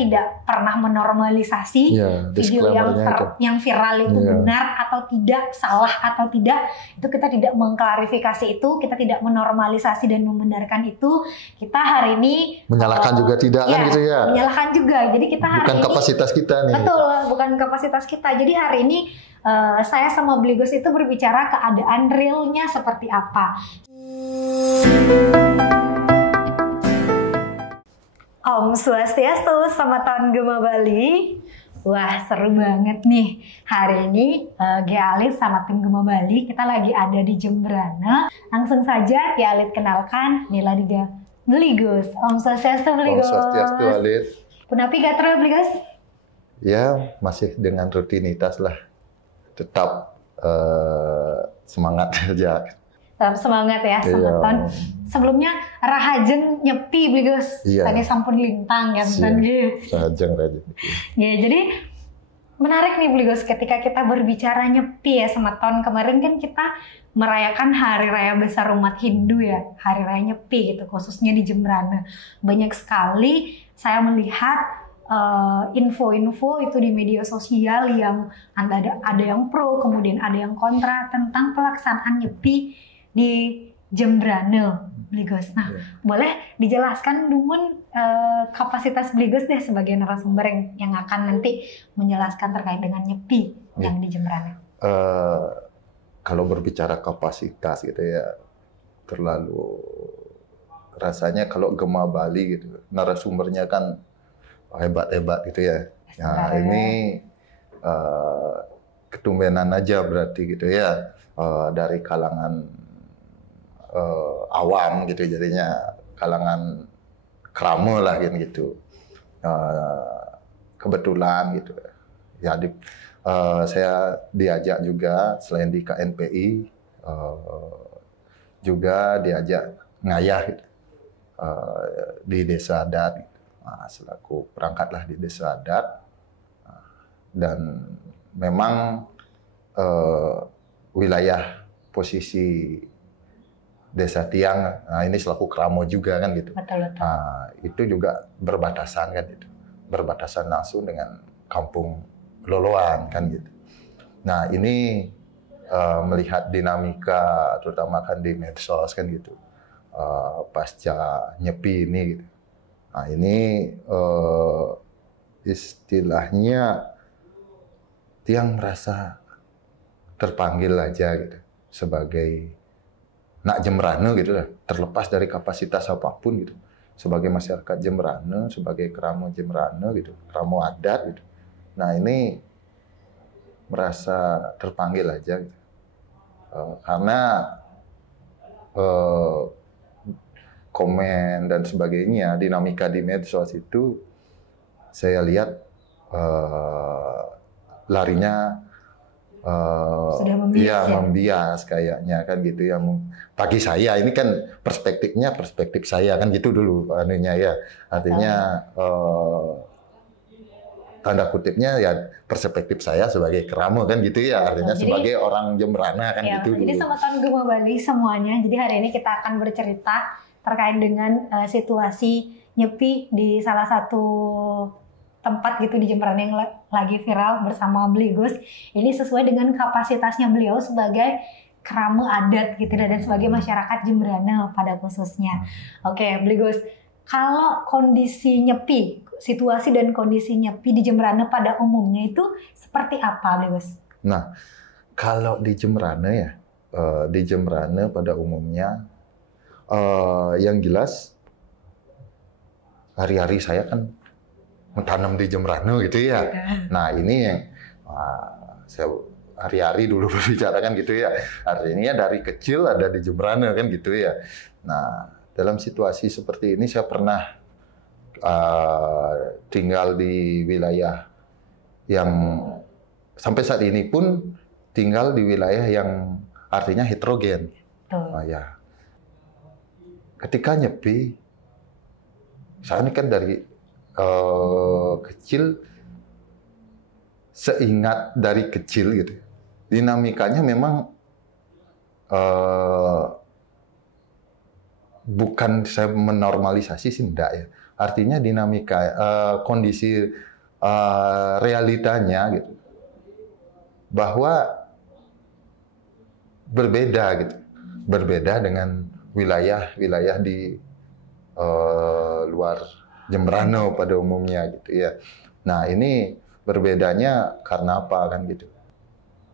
tidak pernah menormalisasi video yang viral itu benar atau tidak, salah atau tidak. Itu kita tidak mengklarifikasi itu, kita tidak menormalisasi dan membenarkan itu. Kita hari ini menyalahkan juga tidak kan gitu ya. Menyalahkan juga. Jadi kita hari bukan ini kapasitas kita nih. Betul, bukan kapasitas kita. Jadi hari ini saya sama Bligos itu berbicara keadaan realnya seperti apa. Om Swastiastu, selamat tahun Gema Bali. Wah, seru banget nih. Hari ini Gealit sama tim Gema Bali, kita lagi ada di Jembrana. Langsung saja Gealit kenalkan Nila Dida Bligos. Om Swastiastu Bligos. Om Swastiastu Alit. Punapi Gatra Bligos? Ya, masih dengan rutinitas lah. Tetap semangat aja. Tetap semangat ya, selamat tahun. Sebelumnya Rahajeng nyepi Bligos, tadi sampun lintang ya benar gitu. Rahajeng. Ya, jadi menarik nih Bligos ketika kita berbicara nyepi ya, sama tahun kemarin kan kita merayakan Hari Raya Besar umat Hindu ya, Hari Raya Nyepi gitu, khususnya di Jembrana. Banyak sekali saya melihat info-info itu di media sosial yang ada yang pro, kemudian ada yang kontra tentang pelaksanaan nyepi di Jembrana, Bligos. Nah, boleh dijelaskan dulu kapasitas Bligos deh sebagai narasumber yang akan nanti menjelaskan terkait dengan nyepi yang di Jembrana. Kalau berbicara kapasitas gitu ya, terlalu rasanya kalau Gema Bali gitu, narasumbernya kan hebat-hebat gitu ya. Nah, ini ketumbenan aja berarti gitu ya, dari kalangan awam gitu, jadinya kalangan krama lah gitu. Kebetulan gitu ya, saya diajak juga selain di KNPI juga diajak ngayah gitu, di desa adat gitu. Nah, selaku perangkatlah di desa adat, dan memang wilayah posisi Desa Tiang, nah ini selaku Kramo juga kan gitu. Betul. Nah, itu juga berbatasan kan gitu, berbatasan langsung dengan Kampung Loloan kan gitu. Nah, ini melihat dinamika terutama kan di medsos kan gitu, pasca nyepi ini gitu. Nah, ini istilahnya Tiang merasa terpanggil aja gitu sebagai nak Jembrana gitu lah, terlepas dari kapasitas apapun gitu, sebagai masyarakat Jembrana, sebagai Kramo Jembrana gitu, Kramo adat gitu. Nah, ini merasa terpanggil aja gitu. Karena komen dan sebagainya, dinamika di medsos itu saya lihat larinya sudah membias, membias kayaknya kan gitu ya. Bagi saya ini kan perspektif saya kan gitu dulu anunya ya. Artinya tanda kutipnya ya perspektif saya sebagai Kramo kan gitu ya. Artinya jadi, sebagai orang Jembrana kan gitu dulu. Jadi sama tahun Gema Bali semuanya. Jadi hari ini kita akan bercerita terkait dengan situasi nyepi di salah satu tempat gitu di Jembrana yang lagi viral bersama Bligos. Ini sesuai dengan kapasitasnya beliau sebagai Kramo adat gitu dan sebagai masyarakat Jembrana pada khususnya. Oke, Bligos, kalau kondisi nyepi, situasi dan kondisi nyepi di Jembrana pada umumnya itu seperti apa, Bligos? Nah, kalau di Jembrana ya, di Jembrana pada umumnya yang jelas hari-hari saya kan mentanam di Jembrana gitu ya. Nah, ini yang saya hari-hari dulu berbicara kan gitu ya. Artinya dari kecil ada di Jembrana kan gitu ya. Nah, dalam situasi seperti ini saya pernah tinggal di wilayah yang sampai saat ini pun tinggal di wilayah yang artinya heterogen. Ya. Ketika nyepi, saya ini kan dari kecil, seingat dari kecil gitu, dinamikanya memang bukan saya menormalisasi sih, enggak ya. artinya dinamika kondisi realitanya gitu, bahwa berbeda dengan wilayah di luar Jemberana pada umumnya gitu ya. Nah, ini berbedanya karena apa kan gitu.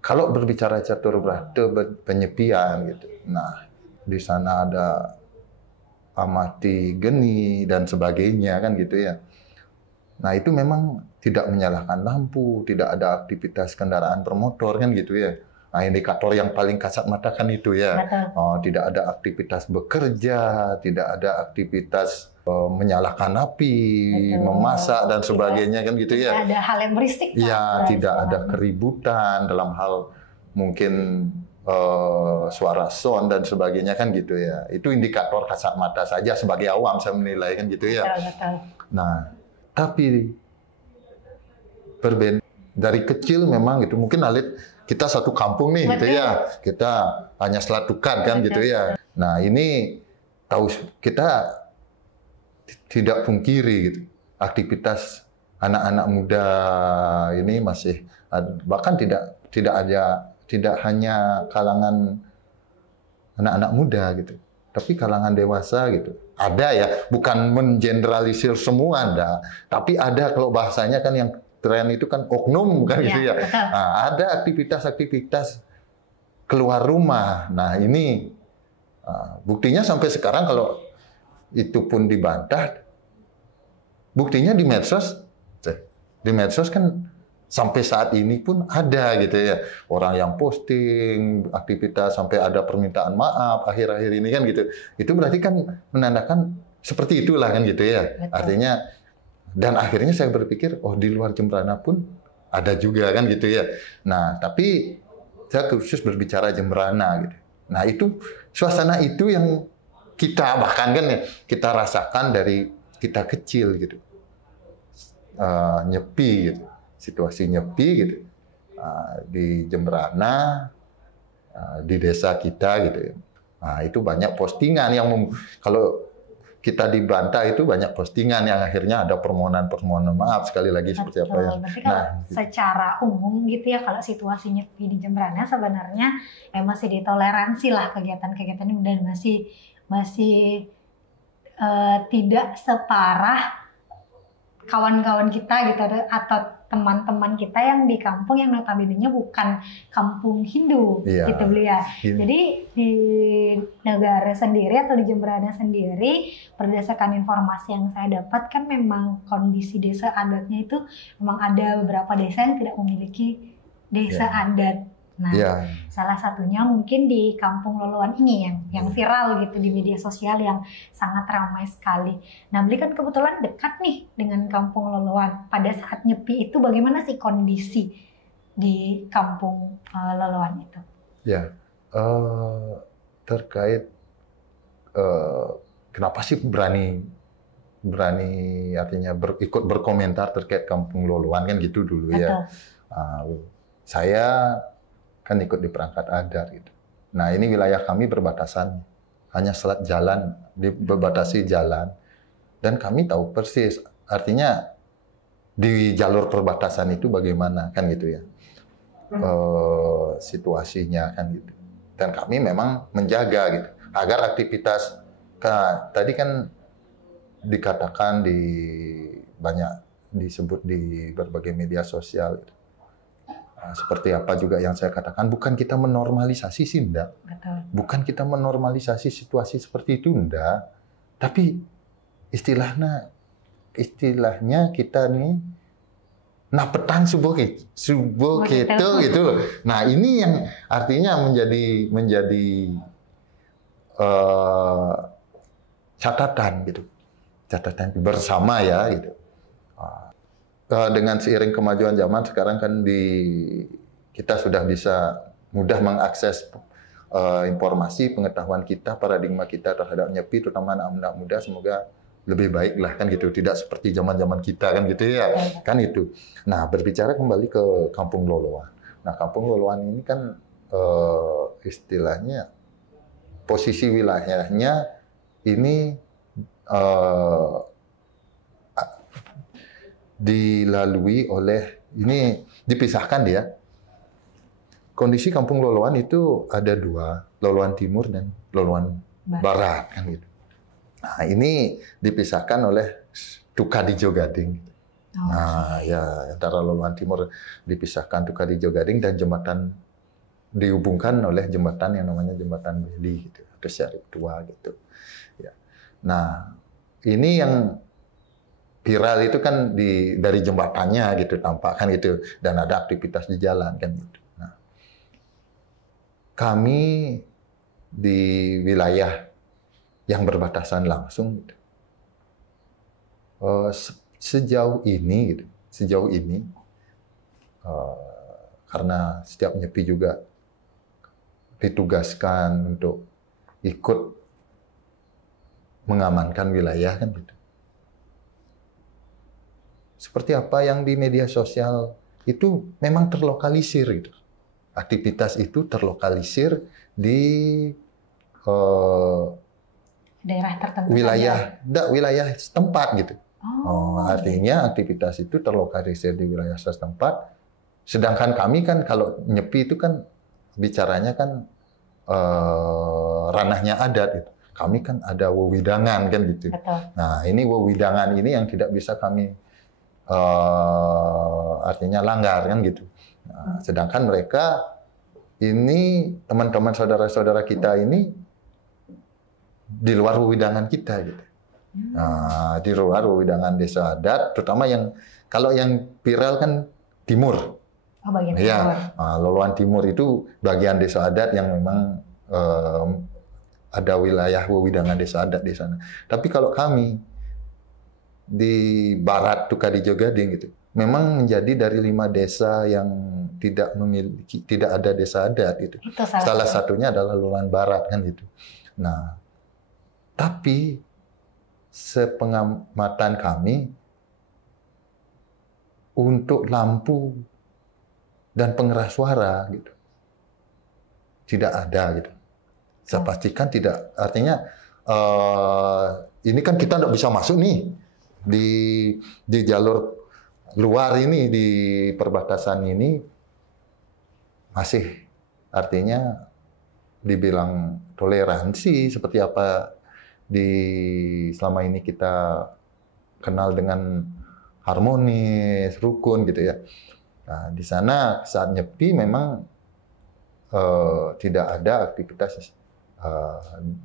Kalau berbicara catur berata penyepian gitu. Nah, di sana ada amati geni dan sebagainya kan gitu ya. Nah, itu memang tidak menyalakan lampu, tidak ada aktivitas kendaraan bermotor kan gitu ya. Nah, indikator yang paling kasat mata kan itu ya. Tidak ada aktivitas bekerja, tidak ada aktivitas menyalakan api, memasak dan sebagainya kan gitu ya. Tidak ada hal yang berisik. Ya, tidak ada keributan dalam hal mungkin suara sound dan sebagainya kan gitu ya. Itu indikator kasat mata saja sebagai awam saya menilai kan gitu ya. Betul. Nah, tapi berbeda dari kecil memang gitu. Mungkin Alit kita satu kampung nih gitu ya. Kita hanya selatukan kan gitu ya. Nah, ini tahu kita tidak pungkiri gitu. Aktivitas anak-anak muda ini masih bahkan tidak hanya kalangan anak-anak muda gitu, tapi kalangan dewasa gitu. Ada ya, bukan mengeneralisir semua ada, tapi ada kalau bahasanya kan yang tren itu kan oknum kan gitu ya. Nah, ada aktivitas-aktivitas keluar rumah. Nah, ini buktinya sampai sekarang kalau itu pun dibantah, buktinya di medsos. Di medsos kan sampai saat ini pun ada gitu ya. Orang yang posting aktivitas sampai ada permintaan maaf akhir-akhir ini kan gitu. Itu berarti kan menandakan seperti itulah kan gitu ya. Betul. Artinya, dan akhirnya saya berpikir, oh di luar Jemberana pun ada juga kan gitu ya. Nah, tapi saya khusus berbicara Jemberana gitu. Nah, itu suasana itu yang kita bahkan kan ya, kita rasakan dari kita kecil gitu. Nyepi gitu. Situasi nyepi gitu. Di Jemberana, di desa kita gitu ya. Nah, itu banyak postingan yang kalau kita dibantah itu banyak postingan yang akhirnya ada permohonan maaf sekali lagi seperti apa ya. Berarti kalau secara umum gitu ya, kalau situasi nyepi di Jemberana sebenarnya masih ditoleransi lah kegiatan-kegiatan ini dan masih tidak separah kawan-kawan kita gitu atau teman-teman kita yang di kampung yang notabene-nya bukan kampung Hindu gitu beliau. Jadi di negara sendiri atau di Jemberana sendiri berdasarkan informasi yang saya dapat kan memang kondisi desa adatnya itu memang ada beberapa desa yang tidak memiliki desa adat. Nah, salah satunya mungkin di Kampung Loloan ini yang viral gitu di media sosial yang sangat ramai sekali. Nah, beli kan kebetulan dekat nih dengan Kampung Loloan. Pada saat nyepi itu bagaimana sih kondisi di Kampung Loloan itu? Ya, terkait kenapa sih berani artinya ikut berkomentar terkait Kampung Loloan kan gitu dulu ya. Saya kan ikut di perangkat adat gitu. Nah, ini wilayah kami berbatasan, hanya selat jalan, dibatasi jalan, dan kami tahu persis, artinya di jalur perbatasan itu bagaimana kan gitu ya, situasinya kan gitu. Dan kami memang menjaga gitu, agar aktivitas, tadi kan dikatakan banyak disebut di berbagai media sosial gitu. Seperti apa juga yang saya katakan, bukan kita menormalisasi sih, enggak. Bukan kita menormalisasi situasi seperti itu, enggak. Tapi istilahnya kita nih napetang subuh gitu loh. Nah, ini yang artinya menjadi catatan gitu. Catatan bersama ya gitu. Dengan seiring kemajuan zaman sekarang kan kita sudah bisa mudah mengakses informasi, pengetahuan kita, paradigma kita terhadap nyepi, terutama anak-anak muda, semoga lebih baik lah kan gitu, tidak seperti zaman-zaman kita kan gitu ya, kan itu. Nah, berbicara kembali ke Kampung Loloan. Nah, Kampung Loloan ini kan istilahnya posisi wilayahnya ini dilalui oleh, ini dipisahkan dia. Kondisi Kampung Loloan itu ada dua, Loloan Timur dan Loloan Barat kan gitu. Nah, ini dipisahkan oleh Tukadijo Gading. Nah, ya antara Loloan Timur dipisahkan Tukadijo Gading dan jembatan dihubungkan oleh jembatan yang namanya Jembatan Beli gitu, atau Syarif Tua gitu. Ya. Nah, ini yang viral itu kan dari jembatannya gitu tampak kan gitu, dan ada aktivitas di jalan kan gitu. Nah, kami di wilayah yang berbatasan langsung gitu, sejauh ini karena setiap nyepi juga ditugaskan untuk ikut mengamankan wilayah kan gitu. Seperti apa yang di media sosial itu memang terlokalisir gitu. Aktivitas itu terlokalisir di daerah tertentu wilayah setempat gitu. Artinya aktivitas itu terlokalisir di wilayah setempat. Sedangkan kami kan kalau nyepi itu kan bicaranya kan ranahnya adat gitu. Kami kan ada wewidangan kan gitu. Betul. Nah, ini wewidangan ini yang tidak bisa kami artinya langgar kan gitu. Nah, sedangkan mereka ini teman-teman saudara-saudara kita ini di luar wewidangan kita gitu. Nah, di luar wewidangan desa adat, terutama kalau yang viral kan timur. Bagian ya, timur. Loloan Timur itu bagian desa adat yang memang ada wilayah wewidangan desa adat di sana. Tapi kalau kami di barat Tukadijo Gading gitu, memang menjadi dari 5 desa yang tidak ada desa adat itu. Salah satunya adalah Loloan Barat kan gitu. Nah, tapi sepengamatan kami untuk lampu dan pengeras suara gitu tidak ada gitu. Saya pastikan tidak. Artinya ini kan kita tidak bisa masuk nih di jalur luar ini, di perbatasan ini masih artinya dibilang toleransi seperti apa selama ini kita kenal dengan harmonis, rukun gitu ya. Nah, di sana saat nyepi memang tidak ada aktivitas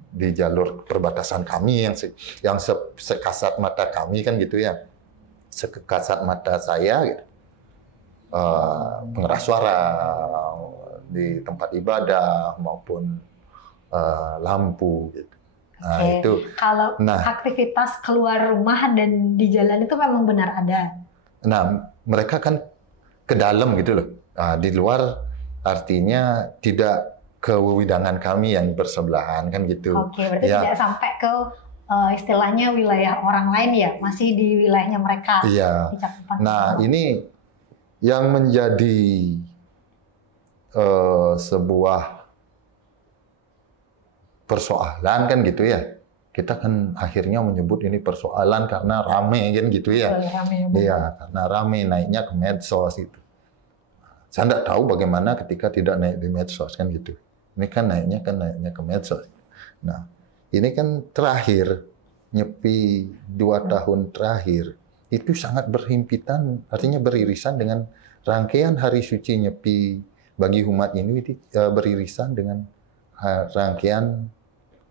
di jalur perbatasan kami yang sekasat mata kami kan gitu ya, sekasat mata saya gitu. Pengeras suara di tempat ibadah maupun lampu gitu. Nah, itu. Kalau aktivitas keluar rumah dan di jalan itu memang benar ada. Nah, mereka kan ke dalam gitu loh. Nah, di luar artinya tidak ke wewidangan kami yang bersebelahan kan gitu. Oke, berarti tidak sampai ke istilahnya wilayah orang lain ya, masih di wilayahnya mereka. Iya. Nah, ini yang menjadi sebuah persoalan kan gitu ya. Kita kan akhirnya menyebut ini persoalan karena rame kan gitu ya. Iya, karena rame naiknya ke medsos gitu. Saya tidak tahu bagaimana ketika tidak naik di medsos kan gitu. Ini kan naiknya ke medsos. Nah, ini kan terakhir nyepi 2 tahun terakhir itu sangat berhimpitan, artinya beririsan dengan rangkaian hari suci nyepi bagi umat ini beririsan dengan rangkaian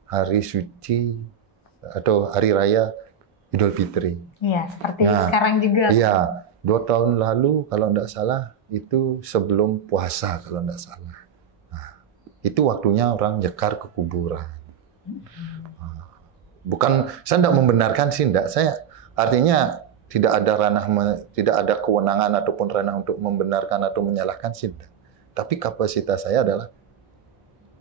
hari suci atau hari raya Idul Fitri. Iya, seperti sekarang juga. Iya, 2 tahun lalu kalau tidak salah itu sebelum puasa kalau tidak salah. Nah, itu waktunya orang nyekar ke kuburan. Bukan, saya tidak membenarkan sih, tidak. Saya artinya tidak ada kewenangan ataupun ranah untuk membenarkan atau menyalahkan sih. Tapi kapasitas saya adalah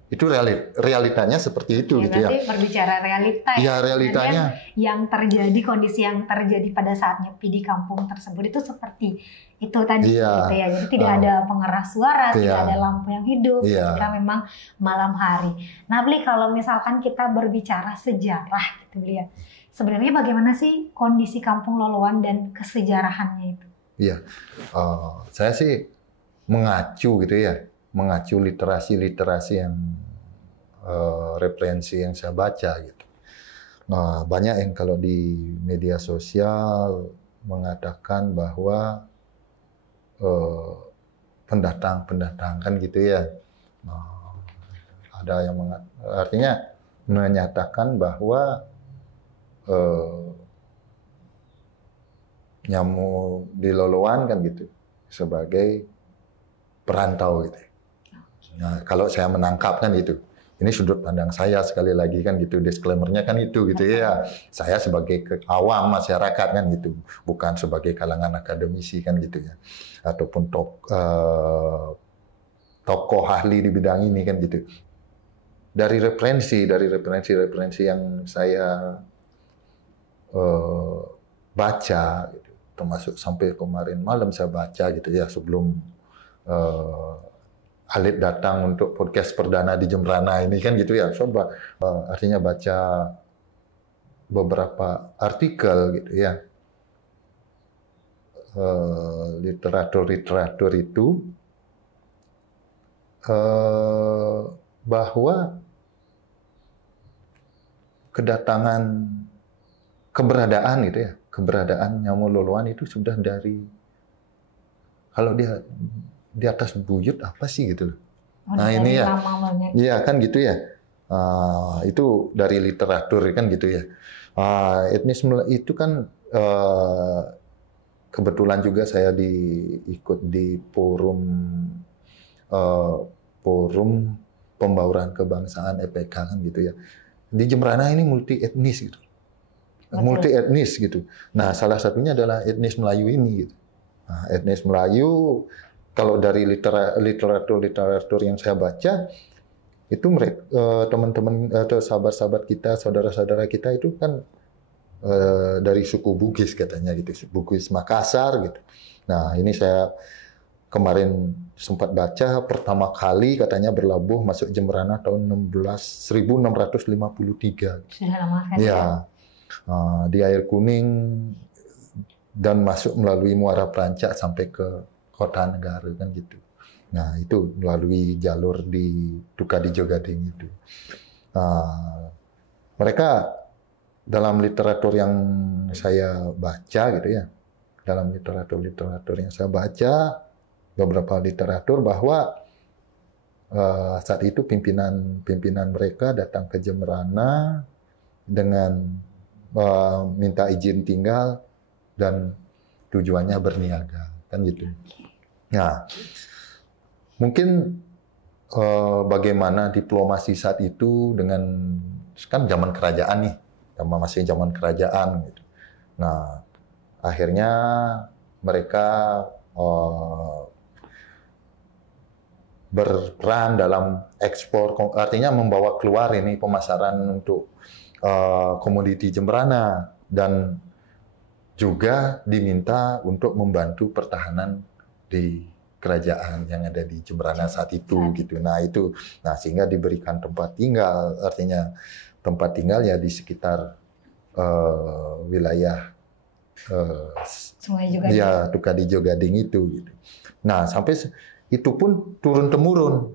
Itu realitanya seperti itu Ya, gitu ya. berarti berbicara realita Iya, realitanya. Yang terjadi, kondisi yang terjadi pada saat nyepi di kampung tersebut itu seperti itu tadi Iya. gitu ya. Jadi tidak ada pengeras suara, Iya. tidak ada lampu yang hidup Iya. ketika memang malam hari. Nah, Bli, kalau misalkan kita berbicara sejarah gitu, Bli ya. Sebenarnya bagaimana sih kondisi Kampung Loloan dan kesejarahannya itu? Iya. Saya sih mengacu gitu ya. Mengacu literasi-literasi yang referensi yang saya baca gitu. Nah, banyak yang kalau di media sosial mengatakan bahwa pendatang kan gitu ya. Nah, ada yang artinya menyatakan bahwa nyamuk di Loloan kan gitu sebagai perantau gitu. Nah, kalau saya menangkap kan itu, ini sudut pandang saya sekali lagi kan gitu, disclaimer-nya kan itu gitu ya. Saya sebagai awam masyarakat kan gitu, bukan sebagai kalangan akademisi kan gitu ya, ataupun tokoh ahli di bidang ini kan gitu. Dari referensi yang saya baca, gitu, termasuk sampai kemarin malam saya baca gitu ya sebelum Alit datang untuk podcast perdana di Jembrana ini kan gitu ya, coba artinya baca beberapa artikel gitu ya, literatur itu bahwa keberadaan gitu ya, keberadaan nyamuk Loloan itu sudah dari, kalau dia di atas buyut apa sih gitu. Nah ini ya, iya kan gitu ya. Itu dari literatur kan gitu ya. Etnis itu kan kebetulan juga saya ikut di forum pembauran kebangsaan EPK kan gitu ya. Di Jembrana ini multi etnis gitu. Multi etnis gitu. Nah, salah satunya adalah etnis Melayu ini gitu. Nah, etnis Melayu kalau dari literatur yang saya baca itu mereka teman-teman atau sahabat-sahabat kita, saudara-saudara kita itu kan dari suku Bugis katanya gitu, Bugis Makassar gitu. Nah, ini saya kemarin sempat baca pertama kali katanya berlabuh masuk Jembrana tahun 1653. Sudah lama kan ya. Di Air Kuning dan masuk melalui Muara Perancak sampai ke Kota Negara kan gitu. Nah itu melalui jalur di Tukadijo Gading itu. Mereka dalam literatur yang saya baca gitu ya, dalam literatur yang saya baca, beberapa literatur bahwa saat itu pimpinan mereka datang ke Jembrana dengan minta izin tinggal dan tujuannya berniaga kan gitu. Nah, mungkin bagaimana diplomasi saat itu dengan kan zaman kerajaan nih, masih zaman kerajaan gitu. Nah, akhirnya mereka berperan dalam ekspor, artinya membawa keluar ini pemasaran untuk komoditi Jembrana dan juga diminta untuk membantu pertahanan di kerajaan yang ada di Jembrana saat itu gitu. Nah itu, sehingga diberikan tempat tinggal, artinya tempat tinggal ya di sekitar wilayah Tukadijo Gading itu. Gitu. Nah sampai itu pun turun temurun.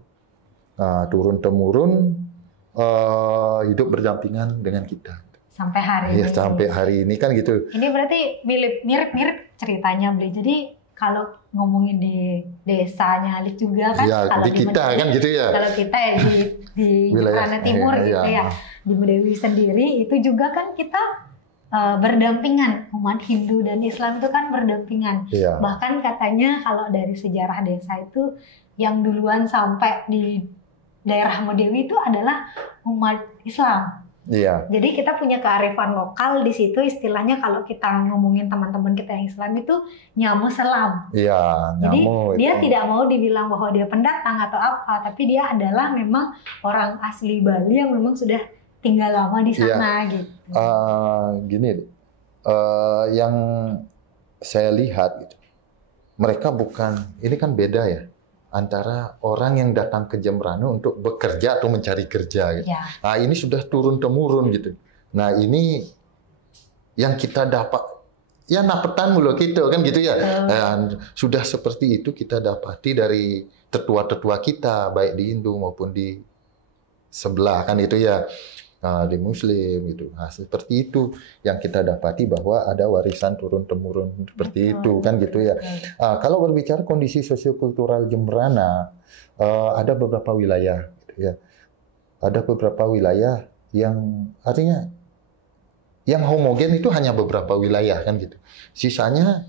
Hidup berdampingan dengan kita. Sampai hari ini. Sampai hari ini kan gitu. Ini berarti mirip ceritanya, Bli. Jadi kalau ngomongin di desanya Alik juga kan, kalau di kita kan gitu ya. Kalau kita di Jembrana Timur gitu ya, di Medewi sendiri itu juga kan kita berdampingan, umat Hindu dan Islam itu kan berdampingan. Bahkan katanya kalau dari sejarah desa itu yang duluan sampai di daerah Medewi itu adalah umat Islam. Iya. Jadi kita punya kearifan lokal di situ, istilahnya kalau kita ngomongin teman-teman kita yang Islam itu nyamu selam. Iya, Jadi nyamu dia itu. tidak mau dibilang bahwa dia pendatang atau apa, tapi dia adalah memang orang asli Bali yang memang sudah tinggal lama di sana gitu. Gini, yang saya lihat gitu, mereka bukan, ini kan beda ya, antara orang yang datang ke Jembrana untuk bekerja atau mencari kerja gitu. Ya. Nah, ini sudah turun-temurun gitu. Nah, ini yang kita dapat, ya napetan mulu gitu kan gitu ya. Dan sudah seperti itu kita dapati dari tetua-tetua kita, baik di Hindu maupun di sebelah kan itu ya. Nah, di Muslim gitu. Nah, seperti itu yang kita dapati bahwa ada warisan turun-temurun seperti itu kan gitu ya. Kalau berbicara kondisi sosiokultural Jembrana, ada beberapa wilayah gitu ya. Ada beberapa wilayah yang artinya yang homogen itu hanya beberapa wilayah kan gitu. Sisanya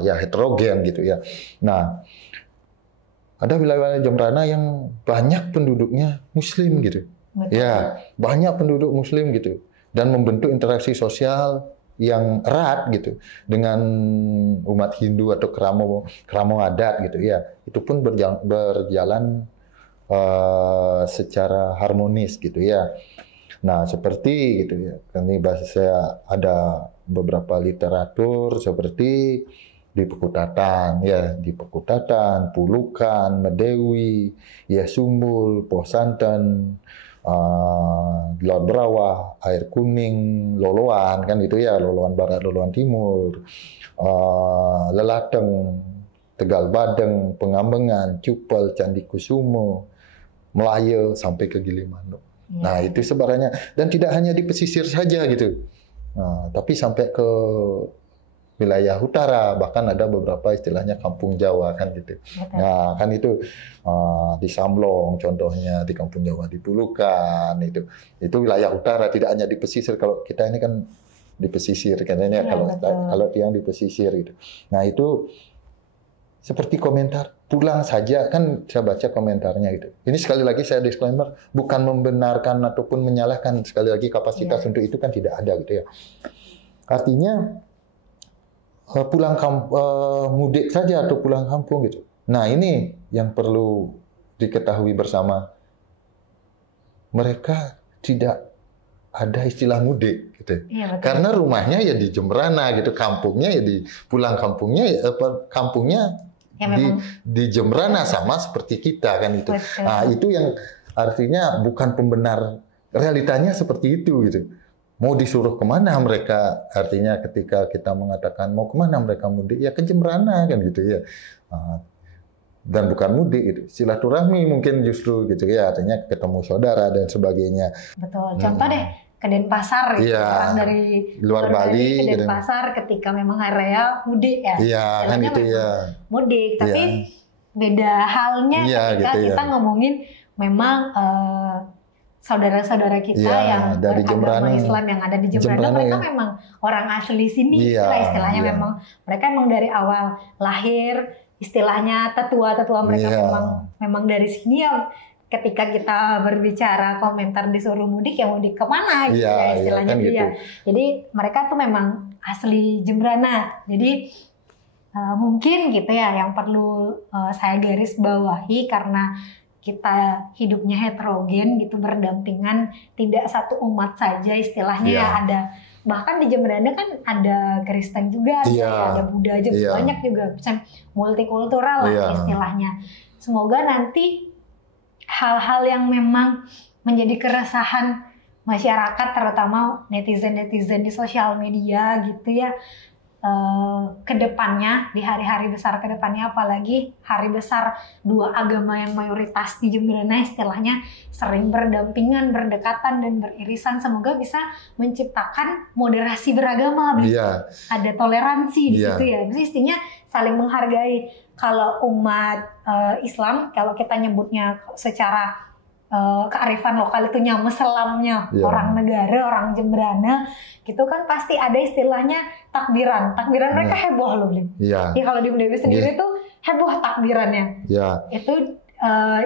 ya heterogen gitu ya. Nah, ada wilayah Jembrana yang banyak penduduknya Muslim gitu. Betul. Ya, banyak penduduk Muslim gitu dan membentuk interaksi sosial yang erat gitu dengan umat Hindu atau keramo adat gitu ya. Itu pun berjalan secara harmonis gitu ya. Nah, seperti gitu ya. Ini saya ada beberapa literatur seperti di Pekutatan ya, di Pekutatan, Pulukan, Medewi, ya Sumbul, Posanten, Laut Brawah, Air Kuning, Loloan kan gitu ya, Loloan Barat, Loloan Timur, Lelateng, Tegal Badeng, Pengambengan, Cupel, Candi Kusumo, Melayu sampai ke Gilimanuk. Nah, itu sebarannya, dan tidak hanya di pesisir saja gitu. Nah, tapi sampai ke wilayah utara, bahkan ada beberapa istilahnya kampung Jawa kan gitu. Nah, kan itu di Samlong contohnya, di kampung Jawa di Pulukan itu wilayah utara, tidak hanya di pesisir. Kalau kita ini kan di pesisir kan ini ya, kalau tiang di pesisir gitu. Nah, itu seperti komentar pulang saja kan saya baca komentarnya gitu. Ini sekali lagi saya disclaimer, bukan membenarkan ataupun menyalahkan, sekali lagi kapasitas untuk itu kan tidak ada gitu ya. Artinya pulang mudik saja atau pulang kampung gitu. Nah, ini yang perlu diketahui bersama. Mereka tidak ada istilah mudik gitu. Ya, karena rumahnya ya di Jembrana gitu, kampungnya ya di pulang kampungnya ya, kampungnya ya, di Jembrana sama seperti kita kan itu. Betul. Nah, itu yang artinya bukan pembenar, realitanya seperti itu gitu. Mau disuruh kemana mereka, artinya ketika kita mengatakan mau kemana mereka mudik, ya ke Jembrana kan gitu ya. Dan bukan mudik gitu, silaturahmi mungkin justru gitu ya, artinya ketemu saudara dan sebagainya. Betul, contoh deh ke Denpasar gitu, orang dari luar Bali ke Denpasar ketika memang hari raya mudik ya. Iya kan gitu ya. Mudik, tapi beda halnya ketika gitu kita ngomongin memang saudara-saudara kita yang beragama Islam yang ada di Jembrana, mereka memang orang asli sini, istilahnya memang mereka memang dari awal lahir, istilahnya tetua-tetua mereka memang dari sini ya. Ketika kita berbicara komentar disuruh mudik, ya mudik kemana gitu ya istilahnya dia. Gitu. Jadi mereka tuh memang asli Jembrana. Jadi mungkin gitu ya yang perlu saya garis bawahi, karena kita hidupnya heterogen gitu, berdampingan, tidak satu umat saja istilahnya ya ada. Bahkan di Jembrana kan ada Kristen juga, ada Buddha juga, banyak juga, multikultural lah istilahnya. Semoga nanti hal-hal yang memang menjadi keresahan masyarakat, terutama netizen-netizen di sosial media gitu ya, kedepannya di hari-hari besar kedepannya, apalagi hari besar dua agama yang mayoritas di Jembrana istilahnya sering berdampingan, berdekatan dan beririsan, semoga bisa menciptakan moderasi beragama, ada toleransi di situ ya, mestinya saling menghargai. Kalau umat Islam, kalau kita nyebutnya secara kearifan lokal itu nyamu selamnya orang negara, orang Jembrana gitu kan, pasti ada istilahnya takbiran mereka heboh loh, Blim. Ya kalau di Medewi sendiri tuh heboh takbirannya. Itu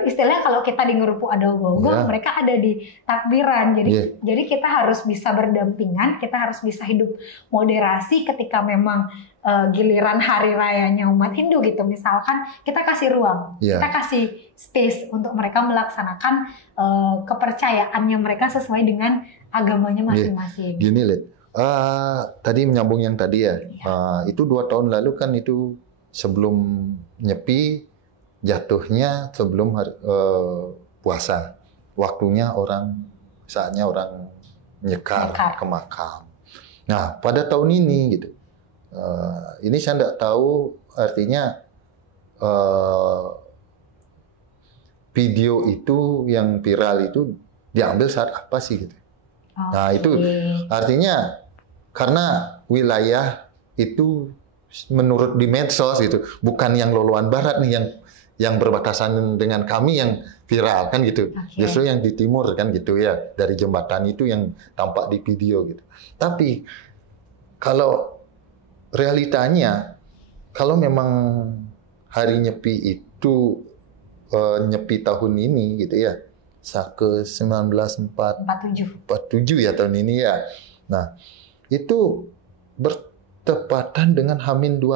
istilahnya kalau kita di ngerupuk ada ogoh-ogoh, mereka ada di takbiran. Jadi kita harus bisa berdampingan, kita harus bisa hidup moderasi ketika memang giliran hari rayanya umat Hindu gitu. Misalkan kita kasih ruang, kita kasih space untuk mereka melaksanakan kepercayaannya mereka sesuai dengan agamanya masing-masing. Gini, Lid. Tadi menyambung yang tadi ya. Itu 2 tahun lalu kan itu sebelum Nyepi, jatuhnya sebelum puasa. Waktunya saatnya orang nyekar ke makam. Nah, pada tahun ini gitu. Ini saya tidak tahu artinya video itu yang viral itu diambil saat apa sih gitu. Nah, itu artinya karena wilayah itu menurut di medsos gitu, bukan yang Loloan Barat nih yang berbatasan dengan kami yang viral kan gitu. Justru yang di timur kan gitu ya, dari jembatan itu yang tampak di video gitu. Tapi kalau realitanya, kalau memang hari Nyepi itu Nyepi tahun ini gitu ya, ke 1947 ya tahun ini ya. Nah, itu bertepatan dengan H-2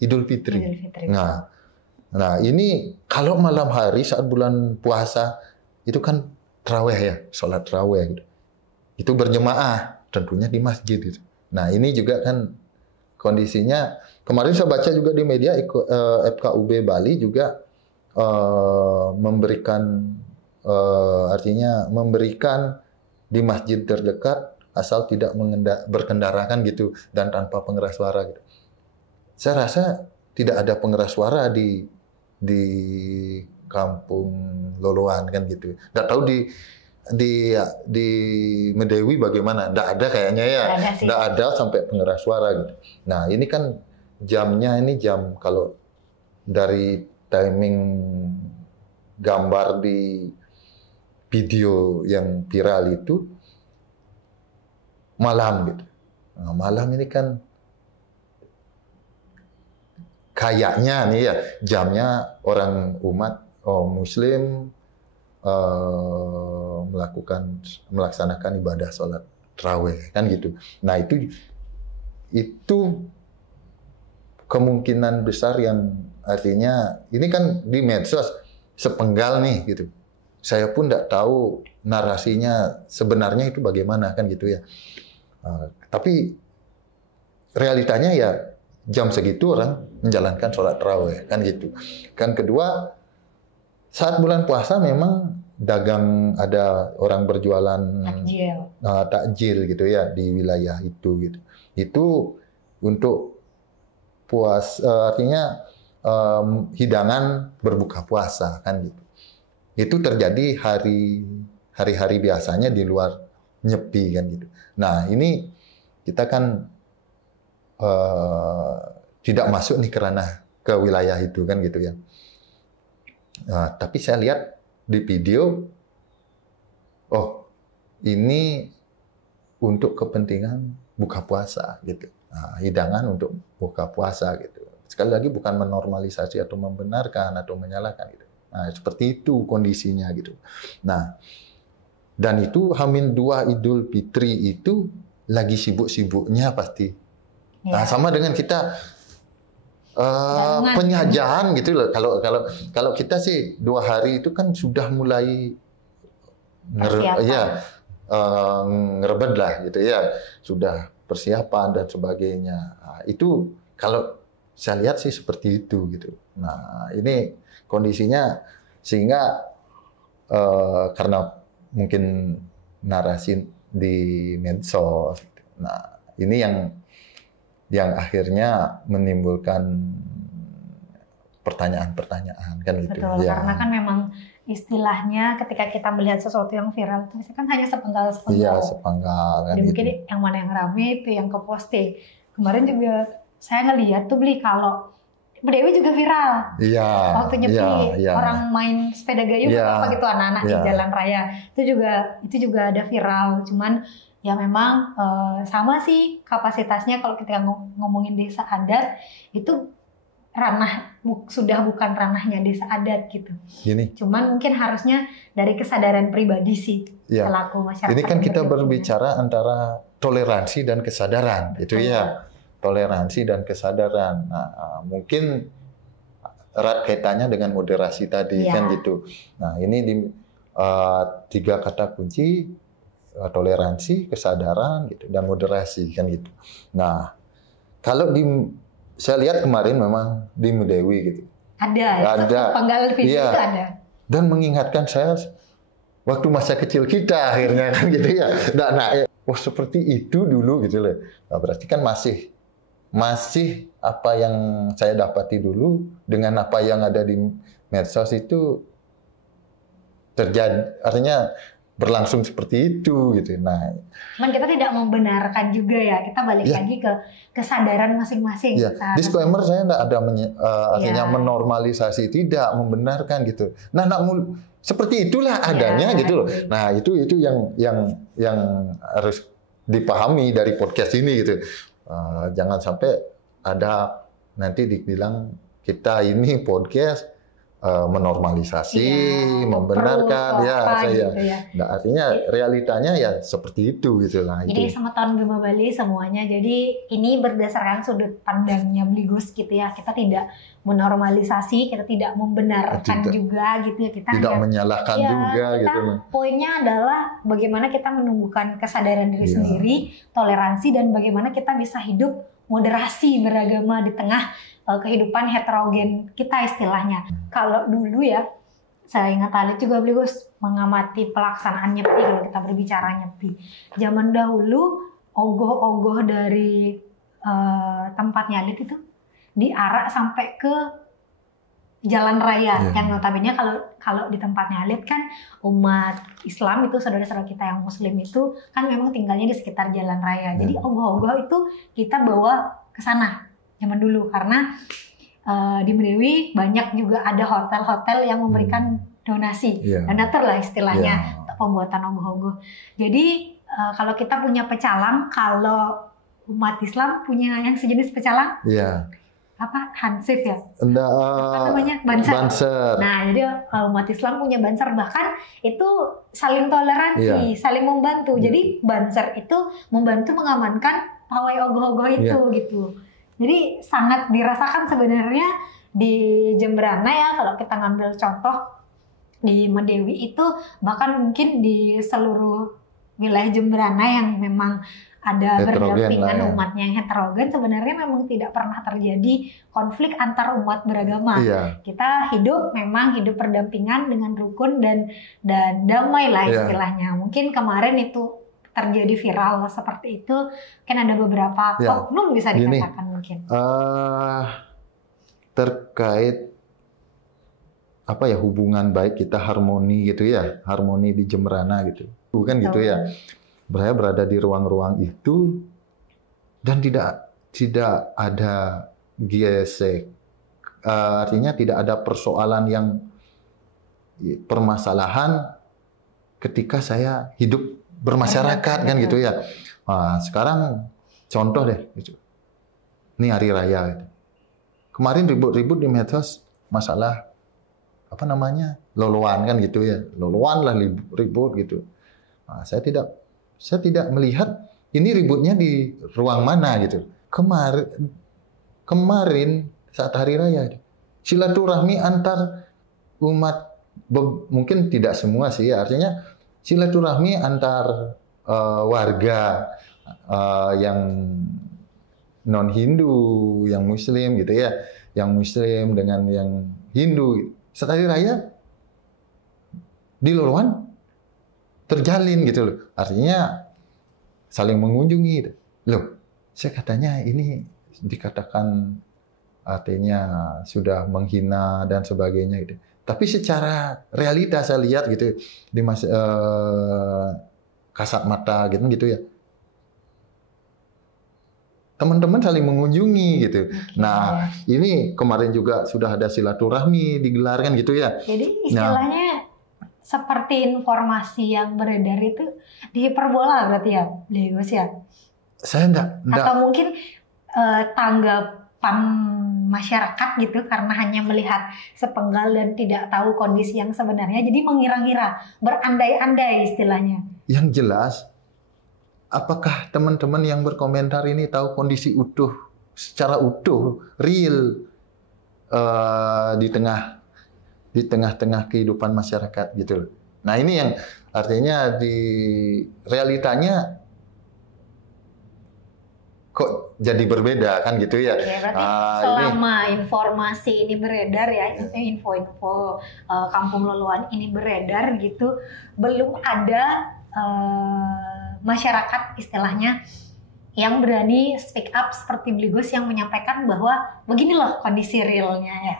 Idul Fitri. Nah, ini kalau malam hari saat bulan puasa itu kan tarawih ya, sholat tarawih gitu. Itu berjemaah, tentunya di masjid gitu. Nah, ini juga kan kondisinya kemarin saya baca juga di media FKUB Bali juga memberikan di masjid terdekat asal tidak berkendarakan gitu dan tanpa pengeras suara gitu. Saya rasa tidak ada pengeras suara di kampung Loloan kan gitu. Nggak tahu di Medewi bagaimana. Nggak ada kayaknya ya. Nggak ada sampai pengeras suara gitu. Nah, ini kan jamnya ini jam kalau dari timing gambar di video yang viral itu malam gitu. Nah, malam ini kan kayaknya nih ya jamnya orang Muslim melaksanakan ibadah sholat tarawih kan gitu. Nah itu kemungkinan besar yang artinya ini kan di medsos sepenggal nih gitu. Saya pun tidak tahu narasinya sebenarnya itu bagaimana kan gitu ya. Tapi realitanya ya jam segitu orang menjalankan sholat tarawih kan gitu. Kan kedua, saat bulan puasa memang dagang ada orang berjualan takjil gitu ya di wilayah itu gitu. Itu untuk artinya hidangan berbuka puasa kan gitu. Itu terjadi hari-hari biasanya di luar Nyepi kan gitu. Nah ini kita kan tidak masuk nih kerana ke wilayah itu kan gitu ya. Nah, tapi saya lihat di video, oh ini untuk kepentingan buka puasa gitu. Nah, hidangan untuk buka puasa gitu. Sekali lagi bukan menormalisasi atau membenarkan atau menyalahkan gitu. Nah, seperti itu kondisinya gitu. Nah, dan itu H-2 Idul Fitri itu lagi sibuk-sibuknya pasti. Nah, sama dengan kita penyajian gitu loh. Kalau kita sih 2 hari itu kan sudah mulai ngerebed lah gitu ya. Sudah persiapan dan sebagainya. Nah, itu kalau saya lihat sih seperti itu gitu. Nah, ini kondisinya sehingga karena mungkin narasi di medsos. Nah, ini yang akhirnya menimbulkan pertanyaan-pertanyaan kan gitu. Betul, ya. Karena kan memang istilahnya ketika kita melihat sesuatu yang viral itu kan hanya sepenggal. Iya, sepenggal kan. Jadi mungkin yang mana yang rame itu yang keposting. Kemarin juga saya ngelihat tuh kalau Bu Dewi juga viral. Iya. Waktu Nyepi orang main sepeda gayung atau apa gitu anak-anak di jalan raya. Itu juga ada viral. Cuman ya memang sama sih kapasitasnya kalau kita ngomongin desa adat itu sudah bukan ranahnya desa adat gitu. Gini. Cuman mungkin harusnya dari kesadaran pribadi sih Ya. pelaku masyarakat. Ini kan kita berbicara antara toleransi dan kesadaran, itu ya. Toleransi dan kesadaran. Nah, mungkin erat kaitannya dengan moderasi tadi kan gitu. Nah, ini di 3 kata kunci, toleransi, kesadaran gitu dan moderasi kan gitu. Nah, kalau saya lihat kemarin memang di Medewi gitu. Ada. Penggal video iya. itu ada. Dan mengingatkan saya waktu masa kecil kita akhirnya kan gitu ya. Nah, seperti itu dulu gitu loh. Nah, berarti kan masih apa yang saya dapati dulu dengan apa yang ada di medsos itu terjadi, artinya berlangsung seperti itu gitu. Nah, cuman kita tidak membenarkan juga ya. Kita balik lagi ke kesadaran masing-masing. Ya. Disclaimer, saya tidak ada artinya menormalisasi, tidak membenarkan gitu. Nah, seperti itulah adanya gitu loh. Nah, itu yang harus dipahami dari podcast ini gitu. Jangan sampai ada nanti dibilang kita ini podcast menormalisasi, membenarkan gitu ya. Nah, artinya realitanya ya seperti itu gitu lah. Jadi sama tahun Gema Bali semuanya. Jadi ini berdasarkan sudut pandangnya Bligos gitu ya. Kita tidak menormalisasi, kita tidak membenarkan juga gitu ya. Kita tidak menyalahkan juga gitu. Poinnya adalah bagaimana kita menumbuhkan kesadaran diri sendiri, toleransi, dan bagaimana kita bisa hidup moderasi beragama di tengah kehidupan heterogen kita istilahnya. Kalau dulu ya, saya ingat Ali juga Bligos mengamati pelaksanaan nyepi kalau kita berbicara nyepi. Zaman dahulu ogoh-ogoh dari tempatnya Alit itu diarak sampai ke jalan raya. Yang notabene kalau di tempatnya Alit kan umat Islam itu saudara-saudara kita yang Muslim itu kan memang tinggalnya di sekitar jalan raya. Jadi ogoh-ogoh itu kita bawa ke sana zaman dulu karena di Medewi banyak juga ada hotel-hotel yang memberikan donasi, donatur lah istilahnya untuk pembuatan ogoh-ogoh. Jadi kalau kita punya pecalang, kalau umat Islam punya yang sejenis pecalang, apa hansif ya? Apa namanya? Banser. Nah, jadi umat Islam punya banser, bahkan itu saling toleransi, saling membantu. Jadi banser itu membantu mengamankan pawai ogoh-ogoh itu gitu. Jadi sangat dirasakan sebenarnya di Jemberana ya, kalau kita ngambil contoh di Medewi itu, bahkan mungkin di seluruh wilayah Jemberana yang memang ada berdampingan umatnya yang heterogen, sebenarnya memang tidak pernah terjadi konflik antar umat beragama. Kita hidup berdampingan dengan rukun dan damai lah istilahnya. Mungkin kemarin itu terjadi viral seperti itu, kan ada beberapa oknum bisa dikatakan mungkin. Terkait apa ya, hubungan baik kita, harmoni gitu ya, harmoni di Jemberana gitu, bukan gitu ya. Saya berada di ruang-ruang itu dan tidak ada gesek, artinya tidak ada persoalan yang permasalahan ketika saya hidup bermasyarakat kan gitu ya. Nah, sekarang contoh deh, gitu. Ini hari raya. Gitu. Kemarin ribut-ribut di medsos masalah apa namanya, loloan kan gitu ya, loloan lah ribut gitu. Nah, saya tidak melihat ini ributnya di ruang mana gitu. Kemarin saat hari raya, silaturahmi antar umat, mungkin tidak semua sih, artinya silaturahmi antar warga yang non Hindu, yang Muslim gitu ya, yang Muslim dengan yang Hindu saat hari raya di loloan terjalin gitu loh. Artinya saling mengunjungi gitu. Loh, saya katanya ini dikatakan artinya sudah menghina dan sebagainya gitu. Tapi secara realita saya lihat gitu di kasat mata gitu ya. Teman-teman saling mengunjungi gitu. Nah, ini kemarin juga sudah ada silaturahmi digelar kan gitu ya. Jadi istilahnya seperti informasi yang beredar itu dihiperbola berarti ya, Bligos ya? Saya enggak. Atau mungkin tanggapan masyarakat gitu karena hanya melihat sepenggal dan tidak tahu kondisi yang sebenarnya, jadi mengira-ngira, berandai-andai istilahnya. Yang jelas, apakah teman-teman yang berkomentar ini tahu kondisi utuh, secara utuh, real di tengah-tengah kehidupan masyarakat gitu loh. Nah ini yang artinya di realitanya kok jadi berbeda kan gitu ya. Oke, berarti selama informasi ini beredar ya, info-info Kampung Loloan ini beredar gitu, belum ada masyarakat istilahnya yang berani speak up seperti Bligos yang menyampaikan bahwa begini loh kondisi realnya ya.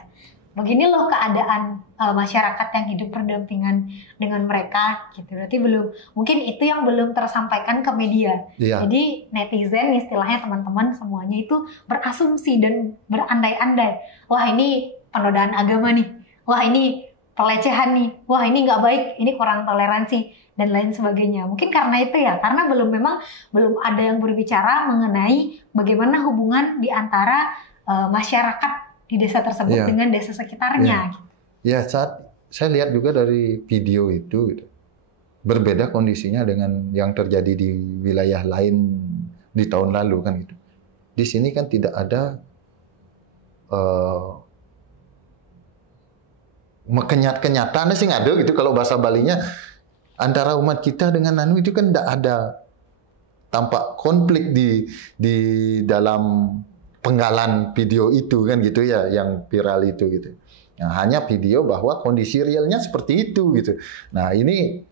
Begini loh keadaan masyarakat yang hidup berdampingan dengan mereka gitu. Berarti mungkin itu yang belum tersampaikan ke media. Iya. Jadi netizen istilahnya teman-teman semuanya itu berasumsi dan berandai-andai. Wah ini penodaan agama nih. Wah ini pelecehan nih. Wah ini nggak baik. Ini kurang toleransi dan lain sebagainya. Mungkin karena itu ya. Karena belum ada yang berbicara mengenai bagaimana hubungan di antara masyarakat di desa tersebut dengan desa sekitarnya. Ya, saat saya lihat juga dari video itu gitu, berbeda kondisinya dengan yang terjadi di wilayah lain di tahun lalu kan gitu. Di sini kan tidak ada kenyataan sih ada gitu kalau bahasa Balinya antara umat kita dengan anu itu kan tidak ada tampak konflik di dalam penggalan video itu kan gitu ya, yang viral itu gitu. Nah, hanya video bahwa kondisi realnya seperti itu gitu. Nah ini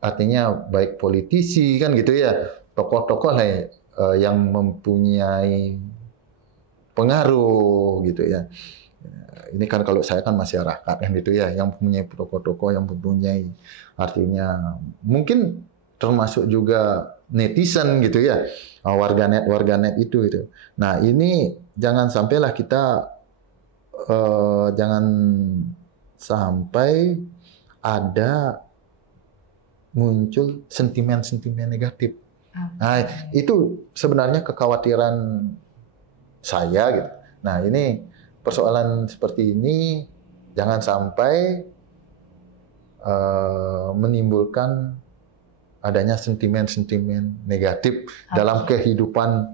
artinya baik politisi kan gitu ya, tokoh-tokoh yang mempunyai pengaruh gitu ya. Ini kan kalau saya kan masyarakat kan gitu ya, yang mempunyai tokoh-tokoh yang mempunyai artinya mungkin termasuk juga netizen gitu ya, warganet itu gitu. Nah ini jangan sampailah kita jangan sampai ada muncul sentimen-sentimen negatif. Nah itu sebenarnya kekhawatiran saya gitu. Nah ini persoalan seperti ini jangan sampai menimbulkan adanya sentimen-sentimen negatif dalam kehidupan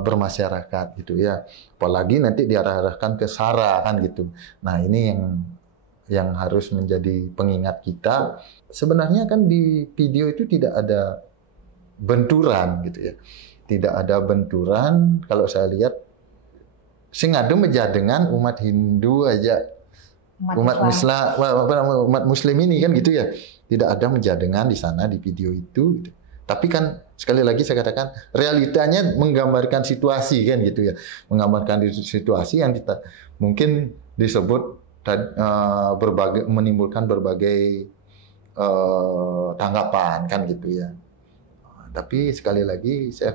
bermasyarakat gitu ya. Apalagi nanti diarahkan ke SARA kan gitu. Nah ini yang harus menjadi pengingat kita. Sebenarnya kan di video itu tidak ada benturan gitu ya. Tidak ada benturan. Kalau saya lihat sing ada dengan umat Hindu aja. Umat Muslim ini kan gitu ya. Tidak ada menjadengan di sana di video itu gitu. Tapi kan sekali lagi saya katakan realitanya menggambarkan situasi kan gitu ya. Menggambarkan situasi yang kita mungkin disebut menimbulkan berbagai tanggapan kan gitu ya. Tapi sekali lagi saya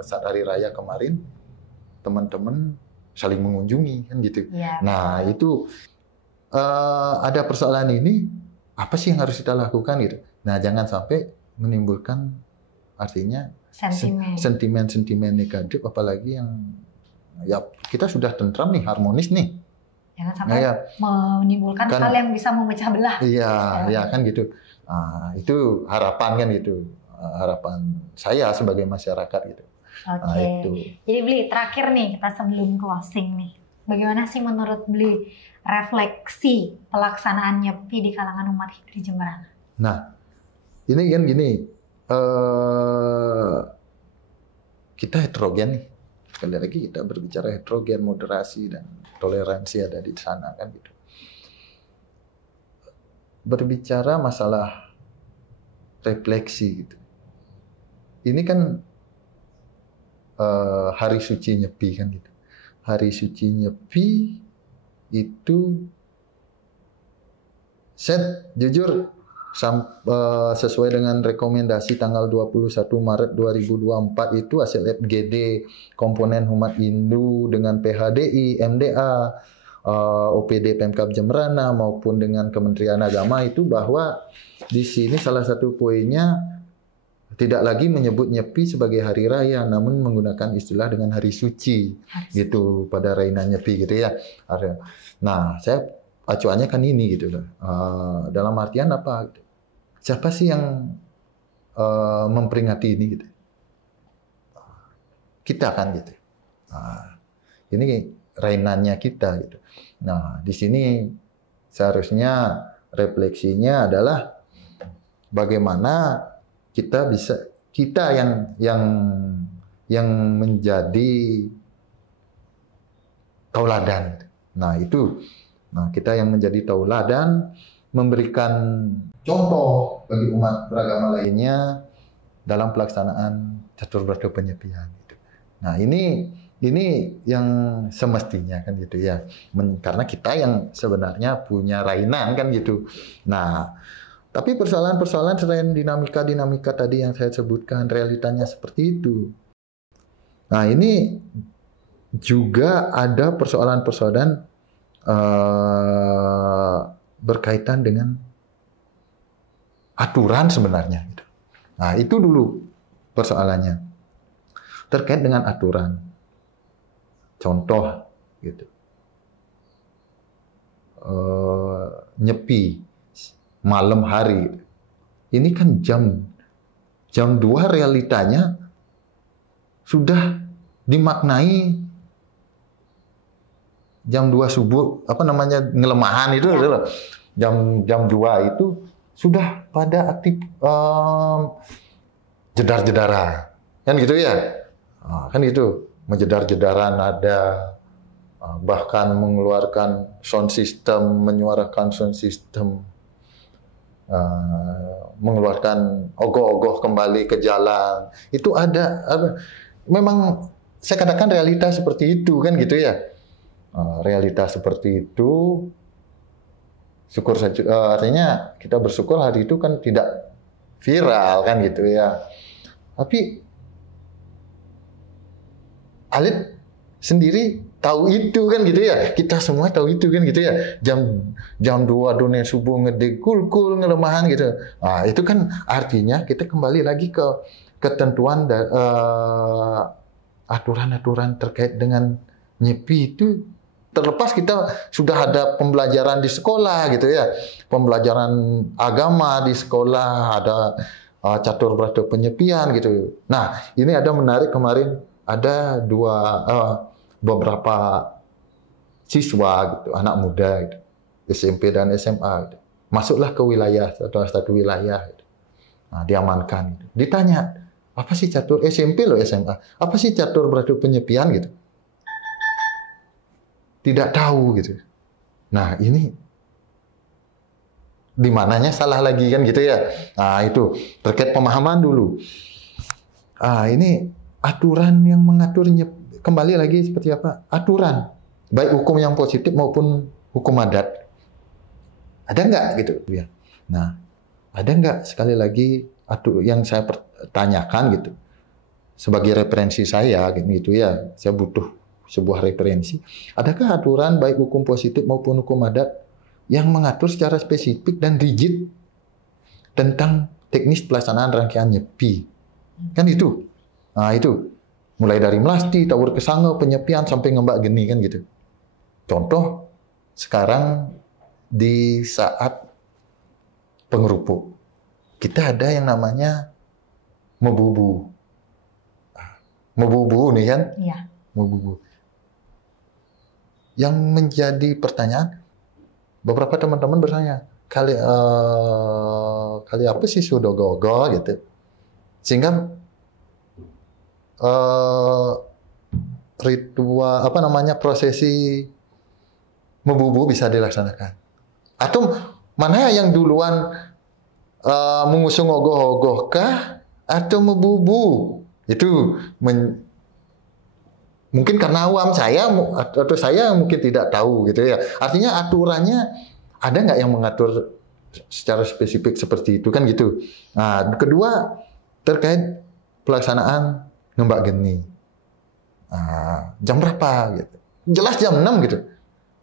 saat hari raya kemarin teman-teman saling mengunjungi kan gitu. Ya, nah itu ada persoalan ini, apa sih yang harus kita lakukan gitu. Nah jangan sampai menimbulkan artinya sentimen-sentimen negatif, apalagi yang ya kita sudah tentram nih, harmonis nih. Jangan sampai menimbulkan hal yang bisa memecah belah. Iya, ya kan gitu. Nah, itu harapan kan gitu, harapan saya sebagai masyarakat gitu. Oke. Jadi Bli, terakhir nih kita sebelum closing nih, bagaimana sih menurut Bli refleksi pelaksanaan Nyepi di kalangan umat Hindu di Jemberana? Nah, ini kan gini, kita heterogen nih. Sekali lagi kita berbicara heterogen, moderasi dan toleransi ada di sana kan gitu. Berbicara masalah refleksi gitu. Ini kan hari suci Nyepi kan gitu. Hari suci Nyepi itu saya jujur sesuai dengan rekomendasi tanggal 21 Maret 2024 itu hasil FGD komponen umat Hindu dengan PHDI, MDA, OPD Pemkab Jemberana maupun dengan Kementerian Agama itu bahwa di sini salah satu poinnya tidak lagi menyebut Nyepi sebagai hari raya, namun menggunakan istilah dengan hari suci, gitu pada Raina Nyepi gitu ya. Nah, saya acuannya kan ini gitu loh. Dalam artian apa? Siapa sih yang memperingati ini gitu? Kita kan gitu. Ini Rainanya kita gitu. Nah, di sini seharusnya refleksinya adalah bagaimana kita yang menjadi tauladan. Nah, kita yang menjadi tauladan memberikan contoh bagi umat beragama lainnya dalam pelaksanaan catur berata penyepian. Nah, ini yang semestinya kan gitu ya. Karena kita yang sebenarnya punya rainan kan gitu. Nah, tapi persoalan-persoalan selain dinamika-dinamika tadi yang saya sebutkan, realitanya seperti itu. Nah, ini juga ada persoalan-persoalan berkaitan dengan aturan sebenarnya. Nah, itu dulu persoalannya. Terkait dengan aturan. Contoh, gitu. Nyepi malam hari. Ini kan jam 2 realitanya sudah dimaknai jam 2 subuh, ngelemahan itu adalah jam 2 itu sudah pada aktif jedar-jedara. Kan gitu ya? Kan itu, menjedar-jedaran ada, bahkan mengeluarkan sound system, menyuarakan sound system, mengeluarkan ogoh-ogoh kembali ke jalan. Itu ada, memang saya katakan realita seperti itu kan gitu ya. Realita seperti itu, syukur saja, artinya kita bersyukur hari itu kan tidak viral kan gitu ya. Tapi Alit sendiri tahu itu kan gitu ya. Kita semua tahu itu kan gitu ya. Jam 2 dunia subuh ngedek kul ngelemahan gitu. Nah, itu kan artinya kita kembali lagi ke ketentuan aturan-aturan terkait dengan nyepi itu. Terlepas kita sudah ada pembelajaran di sekolah gitu ya. Pembelajaran agama di sekolah, ada catur berata penyepian gitu. Nah, ini ada menarik kemarin. Ada beberapa siswa gitu, anak muda gitu, SMP dan SMA gitu, masuklah ke wilayah satu wilayah gitu. Nah, diamankan gitu. Ditanya, apa sih catur SMP loh SMA? Apa sih catur berata penyepian gitu? Tidak tahu gitu. Nah, ini di mananya salah lagi kan gitu ya. Nah, itu terkait pemahaman dulu. Ini aturan yang mengaturnya kembali lagi seperti apa? Aturan, baik hukum yang positif maupun hukum adat. Ada nggak gitu? Ya. Nah, ada nggak sekali lagi yang saya pertanyakan gitu sebagai referensi saya gitu ya. Saya butuh sebuah referensi. Adakah aturan baik hukum positif maupun hukum adat yang mengatur secara spesifik dan rigid tentang teknis pelaksanaan rangkaian nyepi? Kan itu. Nah, itu mulai dari melasti, tawur kesange, penyepian sampai ngembak geni kan gitu. Contoh sekarang di saat pengerupuk kita ada yang namanya mebubu. Mebubu nih kan? Iya. Mebubu. Yang menjadi pertanyaan, beberapa teman-teman bertanya, kali apa sih sudogogo gitu. Sehingga ritual prosesi mebubu bisa dilaksanakan. Atau mana yang duluan mengusung ogoh-ogoh kah atau mebubu? Itu mungkin karena awam saya atau saya mungkin tidak tahu gitu ya. Artinya aturannya ada nggak yang mengatur secara spesifik seperti itu kan gitu. Nah, kedua terkait pelaksanaan ngembak geni. Jam berapa gitu. Jelas jam 6 gitu.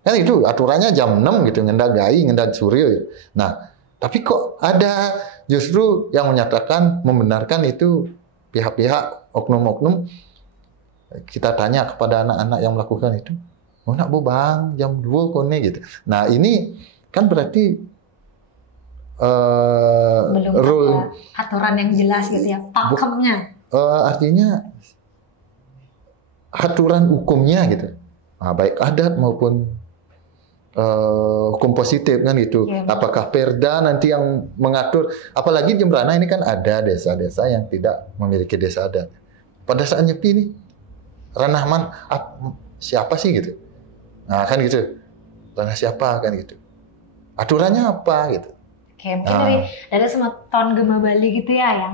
Kan itu aturannya jam 6 gitu, ngendak gai, ngendak suryo gitu. Nah, Tapi kok ada justru yang menyatakan membenarkan itu pihak-pihak oknum-oknum. Kita tanya kepada anak-anak yang melakukan itu, oh nak bu bang jam 2 kone gitu. Nah ini kan berarti belum rule, ada aturan yang jelas gitu ya, pakemnya. Artinya aturan hukumnya gitu. Nah, baik adat maupun hukum positif kan gitu. Ya, apakah perda nanti yang mengatur? Apalagi Jembrana ini kan ada desa-desa yang tidak memiliki desa adat. Pada saat nyepi nih, ranah siapa sih gitu? Nah kan gitu, ranah siapa kan gitu? Aturannya apa gitu? Oke, mungkin dari Semeton Gema Bali gitu ya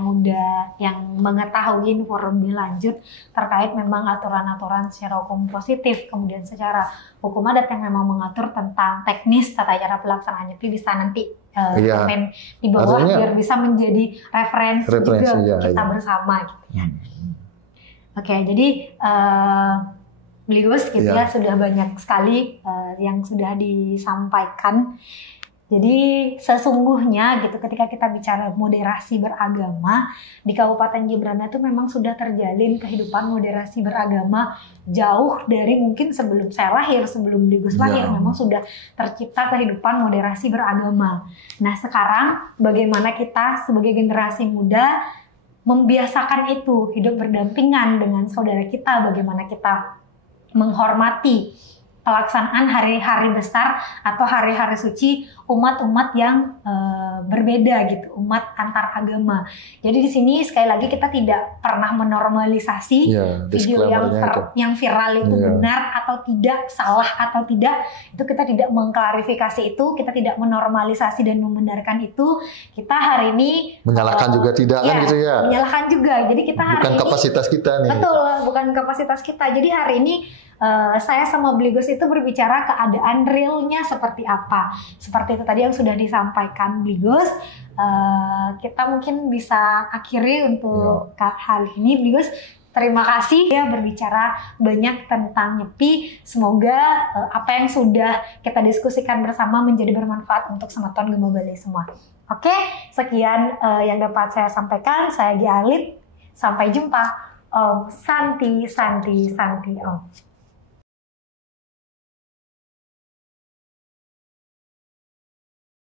yang mengetahui informasi lebih lanjut terkait memang aturan-aturan secara hukum positif, kemudian secara hukum adat yang memang mengatur tentang teknis tata cara pelaksanaan nyepi bisa nanti komen di bawah biar bisa menjadi referensi juga untuk kita bersama gitu ya. Oke, jadi Bligos gitu ya sudah banyak sekali yang sudah disampaikan. Jadi sesungguhnya gitu ketika kita bicara moderasi beragama di Kabupaten Jembrana itu memang sudah terjalin kehidupan moderasi beragama jauh dari mungkin sebelum saya lahir, sebelum Bligos lahir memang sudah tercipta kehidupan moderasi beragama. Nah sekarang bagaimana kita sebagai generasi muda membiasakan itu hidup berdampingan dengan saudara kita, bagaimana kita menghormati pelaksanaan hari-hari besar atau hari-hari suci umat-umat yang berbeda gitu, umat antar agama. Jadi di sini sekali lagi kita tidak pernah menormalisasi video yang viral itu benar atau tidak, salah atau tidak. Itu kita tidak mengklarifikasi itu, kita tidak menormalisasi dan membenarkan itu. Kita hari ini menyalahkan juga tidak kan gitu ya. Menyalahkan juga. Jadi kita hari bukan ini kapasitas kita nih. Betul, bukan kapasitas kita. Jadi hari ini saya sama Bligos itu berbicara keadaan realnya seperti apa. Seperti itu tadi yang sudah disampaikan Bligos. Kita mungkin bisa akhiri untuk hal ini. Bligos, terima kasih ya berbicara banyak tentang nyepi. Semoga apa yang sudah kita diskusikan bersama menjadi bermanfaat untuk Semeton Gema Bali semua. Oke, sekian yang dapat saya sampaikan. Saya Gi Alit. Sampai jumpa. Om Santi Santi Santi Om.